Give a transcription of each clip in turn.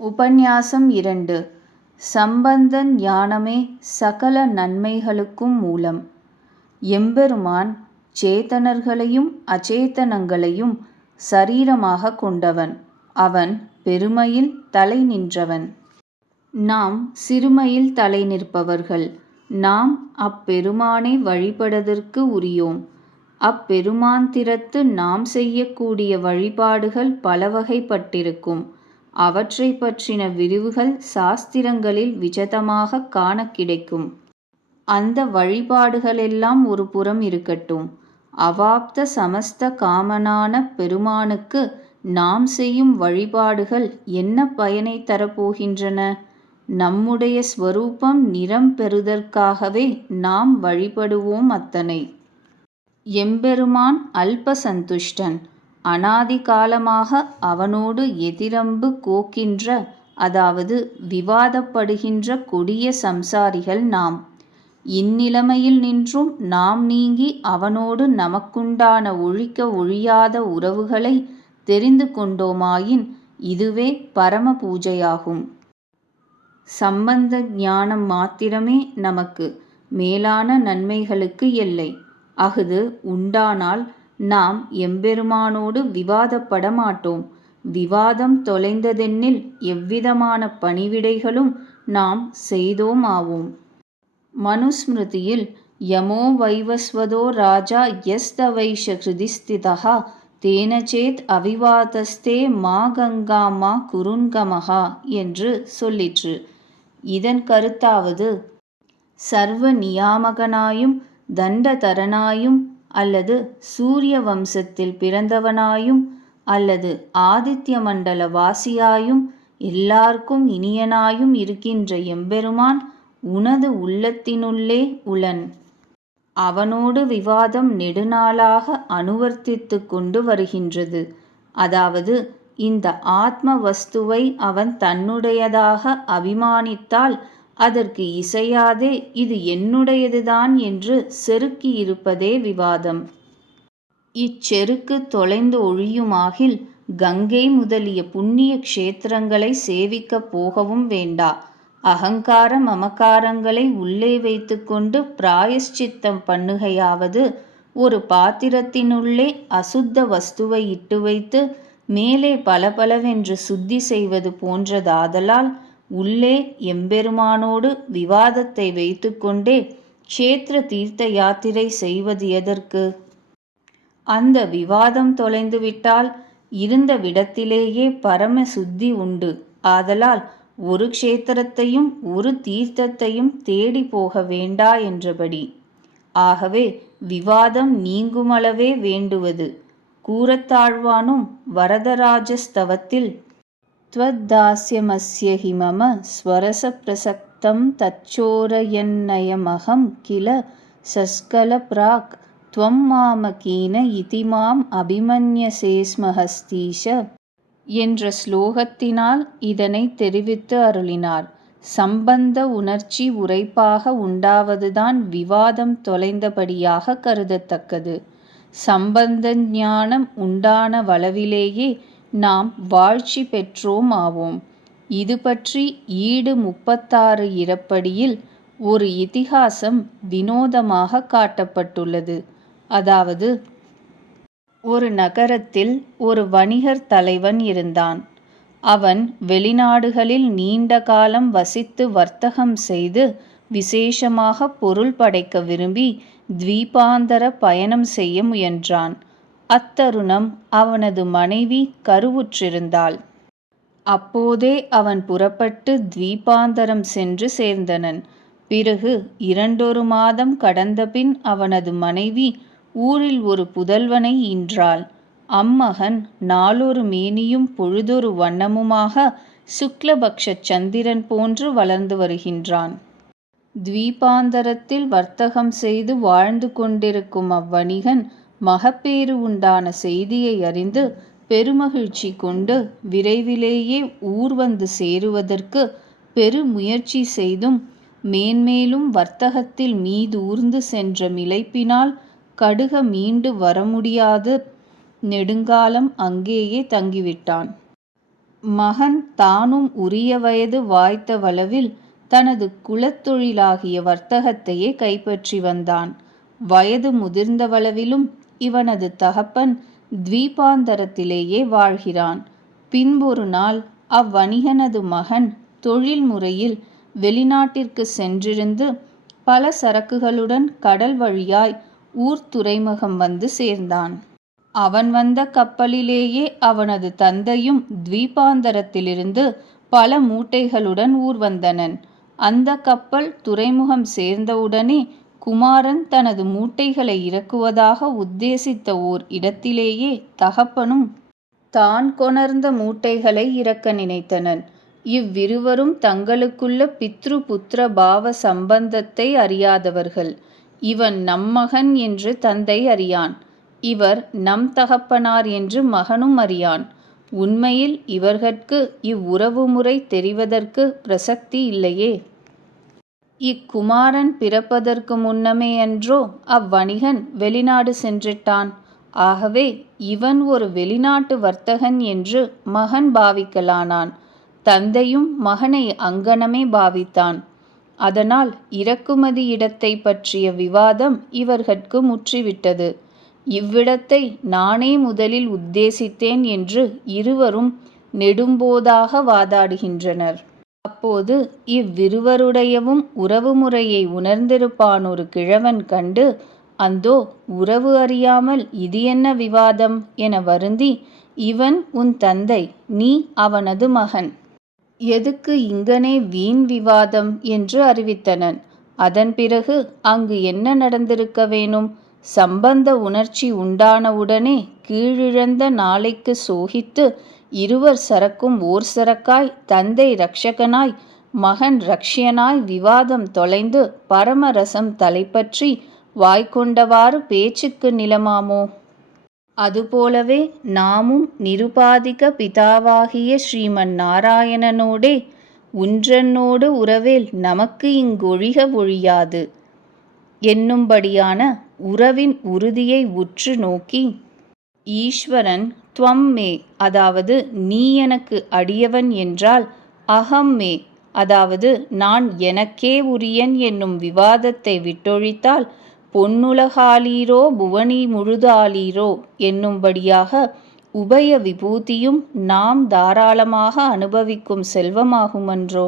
உபன்யாசம் 2. சம்பந்த ஞானமே சகல நன்மைகளுக்கும் மூலம். எம்பெருமான் சேதனர்களையும் அச்சேதனங்களையும் சரீரமாக கொண்டவன். அவன் பெருமையில் தலை நின்றவன். நாம் சிறுமையில் தலை நிற்பவர்கள். நாம் அப்பெருமானை வழிபடுவதற்கு உரியோம். அப்பெருமாந்திரத்து நாம் செய்யக்கூடிய வழிபாடுகள் பலவகைப்பட்டிருக்கும். அவற்றை பற்றின விரிவுகள் சாஸ்திரங்களில் விசதமாகக் காண கிடைக்கும். அந்த வழிபாடுகளெல்லாம் ஒரு புறம் இருக்கட்டும். அவாப்த சமஸ்த காமனான பெருமானுக்கு நாம் செய்யும் வழிபாடுகள் என்ன பயனை தரப்போகின்றன? நம்முடைய ஸ்வரூபம் நிறம் பெறுதற்காகவே நாம் வழிபடுவோம் அத்தனை. எம்பெருமான் அல்ப சந்துஷ்டன். அநாதி காலமாக அவனோடு எதிரம்பு கோக்கின்ற, அதாவது விவாதப்படுகின்ற கொடிய சம்சாரிகள் நாம். இந்நிலைமையில் நின்றும் நாம் நீங்கி அவனோடு நமக்குண்டான ஒழிக்க ஒழியாத உறவுகளை தெரிந்து கொண்டோமாயின் இதுவே பரம பூஜையாகும். சம்பந்த ஞானம் மாத்திரமே நமக்கு மேலான நன்மைகளுக்கு எல்லை. அஃது உண்டானால் நாம் எம்பெருமானோடு விவாதப்பட மாட்டோம். விவாதம் தொலைந்ததென்னில் எவ்விதமான பணிவிடைகளும் நாம் செய்தோம் ஆவோம். மனுஸ்மிருதியில் யமோ வைவஸ்வதோ ராஜா யஸ்தவைஷ ஹிருதிஸ்திதா தேனச்சேத் அவிவாதஸ்தே மா கங்கா மா குருன்கமஹா என்று சொல்லிற்று. இதன் கருத்தாவது, சர்வ நியாமகனாயும் தண்டதரனாயும் அல்லது சூரிய வம்சத்தில் பிறந்தவனாயும் அல்லது ஆதித்ய மண்டல வாசியாயும் எல்லார்க்கும் இனியனாயும் இருக்கின்ற எம்பெருமான் உனது உள்ளத்தினுள்ளே உளன். அவனோடு விவாதம் நெடுநாளாக அனுவர்த்தித்து கொண்டு வருகின்றது. அதாவது இந்த ஆத்ம வஸ்துவை அவன் தன்னுடையதாக அபிமானித்தால் அதற்கு இசையாதே இது என்னுடையதுதான் என்று செருக்கி இருப்பதே விவாதம். இச்செருக்கு தொலைந்து ஒழியுமாகில் கங்கை முதலிய புண்ணிய க்ஷேத்திரங்களை சேவிக்கப் போகவும் வேண்டா. அகங்கார மமகாரங்களை உள்ளே வைத்துக்கொண்டு பிராயஷ்சித்தம் பண்ணுகையாவது ஒரு பாத்திரத்தினுள்ளே அசுத்த வஸ்துவை இட்டு வைத்து மேலே பலபலவென்று சுத்தி செய்வது போன்றதாதலால் உள்ளே எம்பெருமானோடு விவாதத்தை வைத்துக்கொண்டே க்ஷேத்திர தீர்த்த யாத்திரை செய்வது எதற்கு? அந்த விவாதம் தொலைந்துவிட்டால் இருந்த விடத்திலேயே பரம சுத்தி உண்டு. ஆதலால் ஒரு க்ஷேத்திரத்தையும் ஒரு தீர்த்தத்தையும் தேடி போக வேண்டா என்றபடி. ஆகவே விவாதம் நீங்குமளவே வேண்டுவது. கூரத்தாழ்வானும் வரதராஜஸ்தவத்தில் த்வத்தாஸ்யமஸ்ய ஹி மம ஸ்வரச பிரசக்தம் தச்சோரயன்னயமகம் கில சஸ்கல பிராக் த்வம் மாமகீன இதி மாம் அபிமன்யசேஸ்மஹஸ்தீஷ என்ற ஸ்லோகத்தினால் இதனை தெரிவித்து அருளினார். சம்பந்த உணர்ச்சி உரைப்பாக உண்டாவதுதான் விவாதம் தொலைந்தபடியாக கருதத்தக்கது. சம்பந்த ஞானம் உண்டான வளவிலேயே நாம் வாழ்ச்சி பெற்றோம் ஆவோம். இது பற்றி ஈடு 36 இறப்படியில் ஒரு இதிகாசம் வினோதமாக காட்டப்பட்டுள்ளது. அதாவது, ஒரு நகரத்தில் ஒரு வணிகர் தலைவன் இருந்தான். அவன் வெளிநாடுகளில் நீண்ட காலம் வசித்து வர்த்தகம் செய்து விசேஷமாக பொருள் படைக்க விரும்பி த்வீபாந்தர பயணம் செய்ய முயன்றான். அத்தருணம் அவனது மனைவி கருவுற்றிருந்தாள். அப்போதே அவன் புறப்பட்டு த்வீபாந்தரம் சென்று சேர்ந்தனன். பிறகு 2 மாதம் கடந்தபின் அவனது மனைவி ஊரில் ஒரு புதல்வனை ஈன்றாள். அம்மகன் நாளொரு மேனியும் பொழுதொரு வண்ணமுமாக சுக்லபக்ஷ சந்திரன் போன்று வளர்ந்து வருகின்றான். த்வீபாந்தரத்தில் வர்த்தகம் செய்து வாழ்ந்து கொண்டிருக்கும் அவ்வணிகன் மகப்பேறு உண்டான செய்தியை அறிந்து பெருமகிழ்ச்சி கொண்டு விரைவிலேயே ஊர் வந்து சேருவதற்கு பெருமுயற்சி செய்தும் மேன்மேலும் வர்த்தகத்தில் மீதூர்ந்து சென்ற மிலைப்பினால் கடுக மீண்டு வர முடியாது நெடுங்காலம் அங்கேயே தங்கிவிட்டான். மகன் தானும் உரிய வயது வாய்த்த வளவில் தனது குலத்தொழிலாகிய வர்த்தகத்தையே கைப்பற்றி வந்தான். வயது முதிர்ந்தவளவிலும் இவனது தகப்பன் த்வீபாந்தரத்திலேயே வாழ்கிறான். பின்பொரு நாள் அவ்வணிகனது மகன் தொழில் முறையில் வெளிநாட்டிற்கு சென்றிருந்து பல சரக்குகளுடன் கடல் வழியாய் ஊர் துறைமுகம் வந்து சேர்ந்தான். அவன் வந்த கப்பலிலேயே அவனது தந்தையும் த்வீபாந்தரத்திலிருந்து பல மூட்டைகளுடன் ஊர் வந்தனன். அந்த கப்பல் துறைமுகம் சேர்ந்தவுடனே குமாரன் தனது மூட்டைகளை இறக்குவதாக உத்தேசித்த ஓர் இடத்திலேயே தகப்பனும் தான் கொணர்ந்த மூட்டைகளை இறக்க நினைத்தனன். இவ்விருவரும் தங்களுக்குள்ள பித்ரு புத்திர பாவ சம்பந்தத்தை அறியாதவர்கள். இவன் நம் மகன் என்று தந்தை அறியான், இவர் நம் தகப்பனார் என்று மகனும் அறியான். உண்மையில் இவர்கட்கு இவ்வுறவு முறை தெரிவதற்கு பிரசக்தி இல்லையே. இக்குமாரன் பிறப்பதற்கு முன்னமே அன்றோ அவ்வணிகன் வெளிநாடு சென்றிட்டான். ஆகவே இவன் ஒரு வெளிநாட்டு வர்த்தகன் என்று மகன் பாவிக்கலானான். தந்தையும் மகனை அங்கனமே பாவித்தான். அதனால் இறக்குமதி இடத்தை பற்றிய விவாதம் இவர்கட்கு முற்றிவிட்டது. இவ்விடத்தை நானே முதலில் உத்தேசித்தேன் என்று இருவரும் நெடும்போதாக வாதாடுகின்றனர். அப்போது இவ்விருவருடையவும் உறவு முறையை உணர்ந்திருப்பான் ஒரு கிழவன் கண்டு, அந்தோ உறவு அறியாமல் இது என்ன விவாதம் என வருந்தி, இவன் உன் தந்தை, நீ அவனது மகன், எதுக்கு இங்கனே வீண் விவாதம் என்று அறிவித்தனன். அதன் பிறகு அங்கு என்ன நடந்திருக்க வேணும்? சம்பந்த உணர்ச்சி உண்டானவுடனே கீழிழந்த நாளைக்கு சோகித்து இருவர் சரக்கும் ஓர் சரக்காய், தந்தை இரட்சகனாய் மகன் இரட்சியனாய் விவாதம் தொலைந்து பரமரசம் தலைப்பற்றி வாய்க்கொண்டவாறு பேச்சுக்கு நிலமாமோ? அதுபோலவே நாமும் நிருபாதிக பிதாவாகிய ஸ்ரீமன் நாராயணனோடே உன்றன்னோடு உறவேல் நமக்கு இங்கொழிக ஒழியாது என்னும்படியான உறவின் உறுதியை உற்று நோக்கி, ஈஸ்வரன் துவம் மே, அதாவது நீ எனக்கு அடியவன் என்றால், அகம் மே, அதாவது நான் எனக்கே உரியன் என்னும் விவாதத்தை விட்டொழித்தால், பொன்னுலகாலீரோ புவனி முழுதாலீரோ என்னும்படியாக உபய விபூதியும் நாம் தாராளமாக அனுபவிக்கும் செல்வமாகுமன்றோ?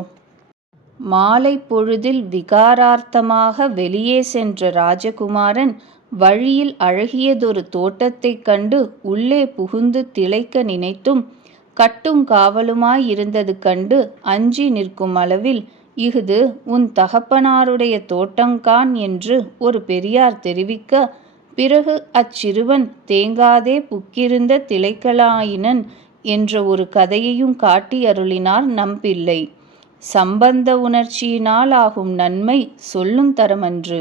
மாலை பொழுதில் விகாரார்த்தமாக வெளியே சென்ற ராஜகுமாரன் வழியில் அழகியதொரு தோட்டத்தைக் கண்டு உள்ளே புகுந்து திளைக்க நினைத்தும் கட்டும் காவலுமாயிருந்தது கண்டு அஞ்சி நிற்கும் அளவில், இஃது உன் தகப்பனாருடைய தோட்டங்கான் என்று ஒரு பெரியார் தெரிவிக்க, பிறகு அச்சிறுவன் தேங்காதே புக்கிருந்த திளைக்கலாயினன் என்ற ஒரு கதையையும் காட்டி அருளினார் நம்பிள்ளை. சம்பந்த உணர்ச்சியினால் ஆகும் நன்மை சொல்லும் தரமன்று.